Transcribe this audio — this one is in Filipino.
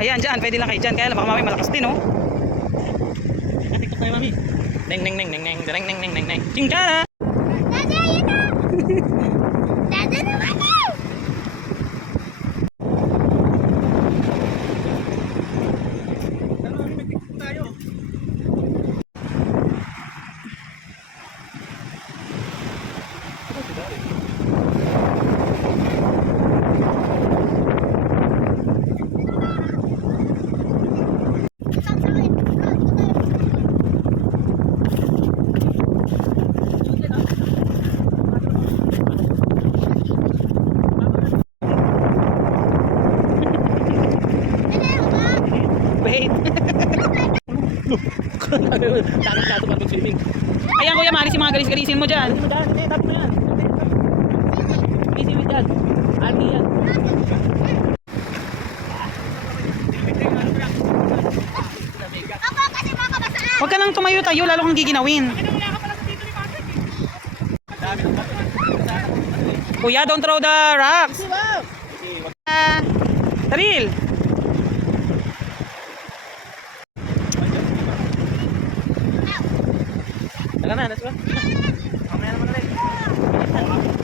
Ayan, dyan. Pwede lang kayo dyan. Kaya lang, baka mami malakas din, oh. TikTok tayo, mami. Neng, neng, neng, neng, neng, neng, neng, neng, neng, neng. Chingkara! Dada, yun na! Dada naman eh! Wait. Takot na ito pag swimming. Ayan, kuya, malis yung mga galis-galisin mo dyan. Ano mo dyan? Hindi, tapos na yan. Easy with dyan. Aldi yan. Ako kasi makabasaan! Huwag ka nang tumayo-tayo, lalo kang giginawin. Kuya, don't throw the rocks. Taril. Tara na, let's go. Mamaya naman ulit.